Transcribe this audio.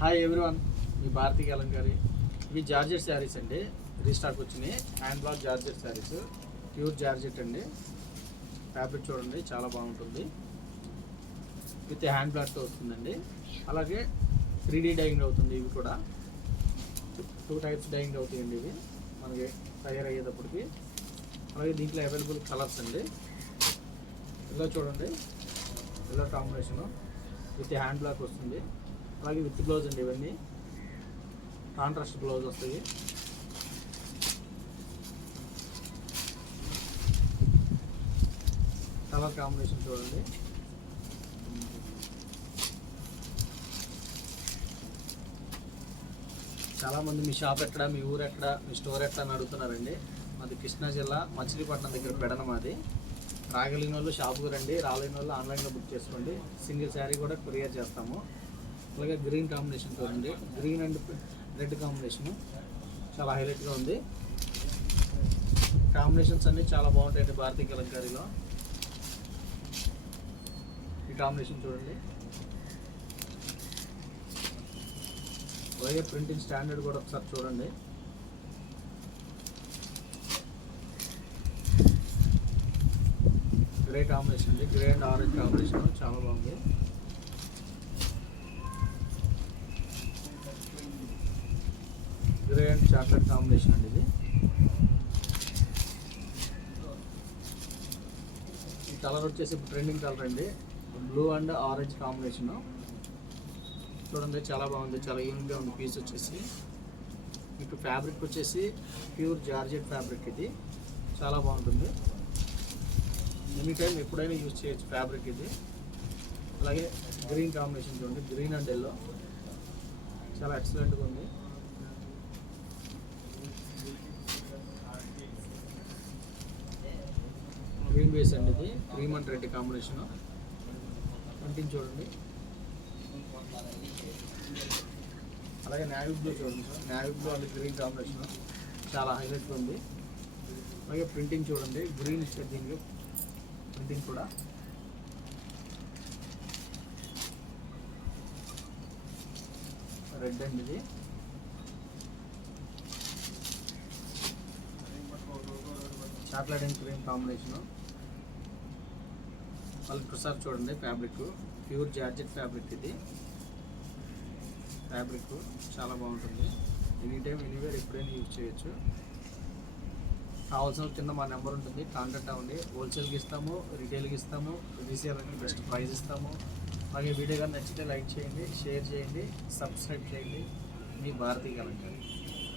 Hi everyone, మీ భారతీయ అలంకారి. ఇవి georgette saris అండి, restock వచ్చినాయి. Hand black georgette saris, pure georgette అండి. ఫ్యాబ్రిక్ చూడండి, చాలా బాగుంటుంది. విత్ హ్యాండ్ బ్లాక్తో వస్తుందండి. అలాగే 3D డైయింగ్ అవుతుంది. ఇవి కూడా 2 టైప్స్ డైయింగ్ అవుతాయండి ఇవి మనకి తయారయ్యేటప్పటికి. అలాగే దీంట్లో అవైలబుల్ కలర్స్ అండి. ఇలా చూడండి, ఇలా కాంబినేషను విత్ హ్యాండ్ బ్లాక్ వస్తుంది. అలాగే విత్ బ్లౌజ్ అండి. ఇవన్నీ కాంట్రాస్ట్ బ్లౌజ్ వస్తాయి. కలర్ కాంబినేషన్ చూడండి. చాలామంది మీ షాప్ ఎక్కడ, మీ ఊరు ఎక్కడ, మీ స్టోర్ ఎక్కడ అని అడుగుతున్నారండి. మాది కృష్ణా జిల్లా మచిలీపట్నం దగ్గర పెడన మాది. రాగలిగిన వాళ్ళు షాపుకు రండి, రాలేని వాళ్ళు ఆన్లైన్లో బుక్ చేసుకోండి. సింగిల్ శారీ కూడా కొరియర్ చేస్తాము. అలాగే గ్రీన్ కాంబినేషన్ చూడండి, గ్రీన్ అండ్ రెడ్ కాంబినేషను చాలా హైలైట్గా ఉంది. కాంబినేషన్స్ అన్నీ చాలా బాగుంటాయండి భారతీయ కలంకారీలో. ఈ కాంబినేషన్ చూడండి. అలాగే ప్రింటింగ్ స్టాండర్డ్ కూడా ఒకసారి చూడండి. గ్రే కాంబినేషన్ అండి, గ్రే అండ్ ఆరెంజ్ కాంబినేషన్ చాలా బాగుంది. గ్రే అండ్ చాక్లెట్ కాంబినేషన్ అండి ఇది. ఈ కలర్ వచ్చేసి ఇప్పుడు ట్రెండింగ్ కలర్ అండి, బ్లూ అండ్ ఆరెంజ్ కాంబినేషను చూడండి, చాలా బాగుంది. చాలా యూనిక్గా ఉంది పీస్ వచ్చేసి. మీకు ఫ్యాబ్రిక్ వచ్చేసి ప్యూర్ జార్జెట్ ఫ్యాబ్రిక్. ఇది చాలా బాగుంటుంది. ఎనీ టైం ఎప్పుడైనా యూజ్ చేయొచ్చు ఫ్యాబ్రిక్ ఇది. అలాగే గ్రీన్ కాంబినేషన్ చూడండి, గ్రీన్ అండ్ ఎల్లో చాలా ఎక్సలెంట్గా ఉంది. గ్రీన్ బేస్ అండి ఇది, cream and red combination. Printing చూడండి. అలాగే నేవీ బ్లూ చూడండి sir, navy blue and green combination చాలా హైలైట్గా ఉంది. అలాగే ప్రింటింగ్ చూడండి, గ్రీన్ ఇచ్చారు దీనికి. ప్రింటింగ్ కూడా రెడ్ అండి ఇది. Chocolate and cream combination. వాళ్ళకి ఒకసారి చూడండి ఫ్యాబ్రిక్, ప్యూర్ జార్జెట్ ఫ్యాబ్రిక్ ఇది. ఫ్యాబ్రిక్ చాలా బాగుంటుంది. ఎనీ టైం ఎనీవేర్ ఎప్పుడైనా యూజ్ చేయొచ్చు. కావాల్సిన కింద మా నెంబర్ ఉంటుంది, కాంటాక్ట్ అవ్వండి. హోల్సేల్కి ఇస్తాము, రిటైల్కి ఇస్తాము, రీసేలర్కి బెస్ట్ ప్రైస్ ఇస్తాము. అలాగే వీడియో కానీ నచ్చితే లైక్ చేయండి, షేర్ చేయండి, సబ్స్క్రైబ్ చేయండి. మీ భారతీయ కలంకారీ.